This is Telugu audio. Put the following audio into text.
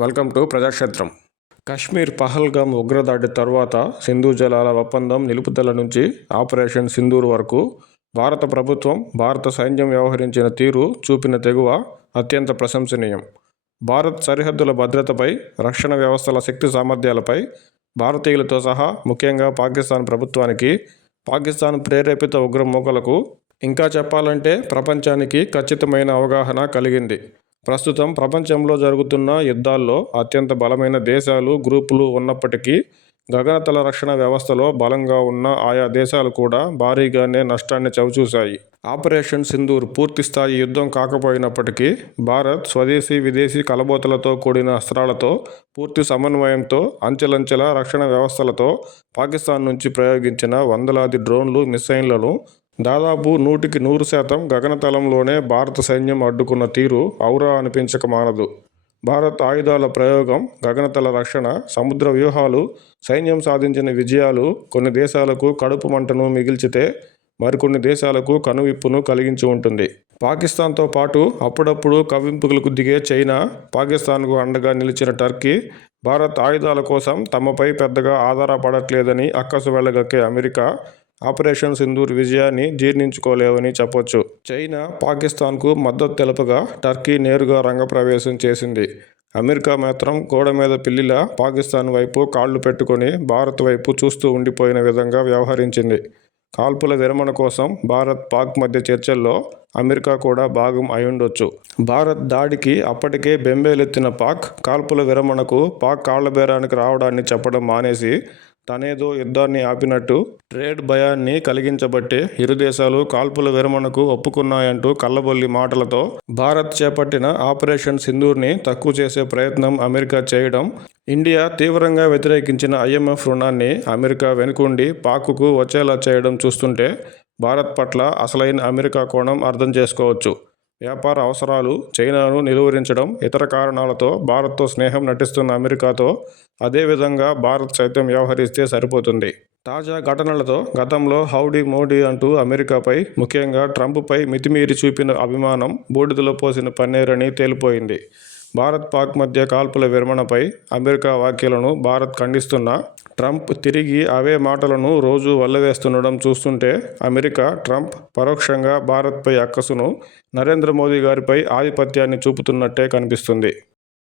Welcome to Prajakshetram. Kashmir Pahalgam ఉగ్రదాడి తర్వాత సింధు జలాల ఒప్పందం నిలుపుదల నుంచి ఆపరేషన్ సింధూర్ వరకు భారత ప్రభుత్వం భారత సైన్యం వ్యవహరించిన తీరు చూపిన తెగువ అత్యంత ప్రశంసనీయం. భారత్ సరిహద్దుల భద్రతపై రక్షణ వ్యవస్థల శక్తి సామర్థ్యాలపై భారతీయులతో సహా ముఖ్యంగా పాకిస్తాన్ ప్రభుత్వానికి పాకిస్తాన్ ప్రేరేపిత ఉగ్రమూకలకు ఇంకా చెప్పాలంటే ప్రపంచానికి ఖచ్చితమైన అవగాహన కలిగింది. ప్రస్తుతం ప్రపంచంలో జరుగుతున్న యుద్ధాల్లో అత్యంత బలమైన దేశాలు గ్రూపులు ఉన్నప్పటికీ గగనతల రక్షణ వ్యవస్థలో బలంగా ఉన్న ఆయా దేశాలు కూడా భారీగానే నష్టాన్ని చవిచూశాయి. ఆపరేషన్ సింధూర్ పూర్తి స్థాయి యుద్ధం కాకపోయినప్పటికీ భారత్ స్వదేశీ విదేశీ కలబోతలతో కూడిన అస్త్రాలతో పూర్తి సమన్వయంతో అంచెలంచెల రక్షణ వ్యవస్థలతో పాకిస్తాన్ నుంచి ప్రయోగించిన వందలాది డ్రోన్లు మిస్సైళ్ళను దాదాపు నూటికి నూరు శాతం గగనతలంలోనే భారత సైన్యం అడ్డుకున్న తీరు ఔరా అనిపించక మానదు. భారత్ ఆయుధాల ప్రయోగం గగనతల రక్షణ సముద్ర వ్యూహాలు సైన్యం సాధించిన విజయాలు కొన్ని దేశాలకు కడుపు మంటను మిగిల్చితే మరికొన్ని దేశాలకు కనువిప్పును కలిగించి ఉంటుంది. పాకిస్తాన్తో పాటు అప్పుడప్పుడు కవ్వింపులకు దిగే చైనా పాకిస్తాన్కు అండగా నిలిచిన టర్కీ భారత్ ఆయుధాల కోసం తమపై పెద్దగా ఆధారపడట్లేదని అక్కసు వెళ్ళగక్కే అమెరికా ఆపరేషన్ సింధూర్ విజయాన్ని జీర్ణించుకోలేవని చెప్పొచ్చు. చైనా పాకిస్తాన్కు మద్దతు తెలుపగా టర్కీ నేరుగా రంగప్రవేశం చేసింది. అమెరికా మాత్రం గోడ మీద పిల్లిలా పాకిస్తాన్ వైపు కాళ్ళు పెట్టుకొని భారత్ వైపు చూస్తూ ఉండిపోయిన విధంగా వ్యవహరించింది. కాల్పుల విరమణ కోసం భారత్ పాక్ మధ్య చర్చల్లో అమెరికా కూడా భాగం అయ్యుండొచ్చు. భారత్ దాడికి అప్పటికే బెంబేలెత్తిన పాక్ కాల్పుల విరమణకు పాక్ కాళ్ళబేరానికి రావడాన్ని చెప్పడం మానేసి తనేదో యుద్ధాన్ని ఆపినట్టు ట్రేడ్ భయాన్ని కలిగించబట్టే ఇరు దేశాలు కాల్పుల విరమణకు ఒప్పుకున్నాయంటూ కల్లబొల్లి మాటలతో భారత్ చేపట్టిన ఆపరేషన్ సింధూర్ని తక్కువ చేసే ప్రయత్నం అమెరికా చేయడం ఇండియా తీవ్రంగా వ్యతిరేకించిన ఐఎంఎఫ్ రుణాన్ని అమెరికా వెనుకుండి పాక్కు వచ్చేలా చేయడం చూస్తుంటే భారత్ పట్ల అసలైన అమెరికా కోణం అర్థం చేసుకోవచ్చు. వ్యాపార అవసరాలు చైనాను నిలువరించడం ఇతర కారణాలతో భారత్తో స్నేహం నటిస్తున్న అమెరికాతో అదేవిధంగా భారత్ సైతం వ్యవహరిస్తే సరిపోతుంది. తాజా ఘటనలతో గతంలో హౌడీ మోడీ అంటూ అమెరికాపై ముఖ్యంగా ట్రంప్పై మితిమీరి చూపిన అభిమానం బూడిదలో పోసిన పన్నీరని తేలిపోయింది. భారత్ పాక్ మధ్య కాల్పుల విరమణపై అమెరికా వ్యాఖ్యలను భారత్ ఖండిస్తున్నా ట్రంప్ తిరిగి అవే మాటలను రోజు వల్లవేస్తుండడం చూస్తుంటే అమెరికా ట్రంప్ పరోక్షంగా భారత్పై అక్కసును నరేంద్ర మోదీ గారిపై ఆధిపత్యాన్ని చూపుతున్నట్టే కనిపిస్తుంది.